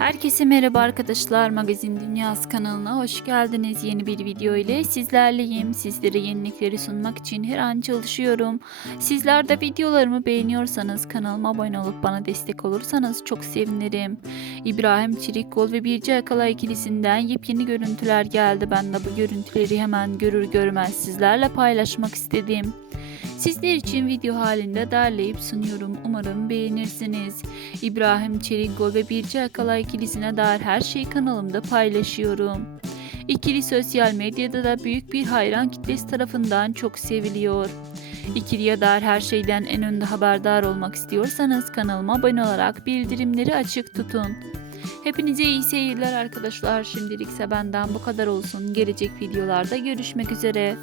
Herkese merhaba arkadaşlar. Magazin Dünyası kanalına hoş geldiniz. Yeni bir video ile sizlerleyim. Sizlere yenilikleri sunmak için her an çalışıyorum. Sizler de videolarımı beğeniyorsanız kanalıma abone olup bana destek olursanız çok sevinirim. İbrahim Çelikkol ve Birce Akala ikilisinden yepyeni görüntüler geldi. Ben de bu görüntüleri hemen görür görmez sizlerle paylaşmak istedim. Sizler için video halinde derleyip sunuyorum. Umarım beğenirsiniz. İbrahim Çelikkol ve Birce Akala ikilisine dair her şeyi kanalımda paylaşıyorum. İkili sosyal medyada da büyük bir hayran kitlesi tarafından çok seviliyor. İkiliye dair her şeyden en önde haberdar olmak istiyorsanız kanalıma abone olarak bildirimleri açık tutun. Hepinize iyi seyirler arkadaşlar. Şimdilikse benden bu kadar olsun. Gelecek videolarda görüşmek üzere.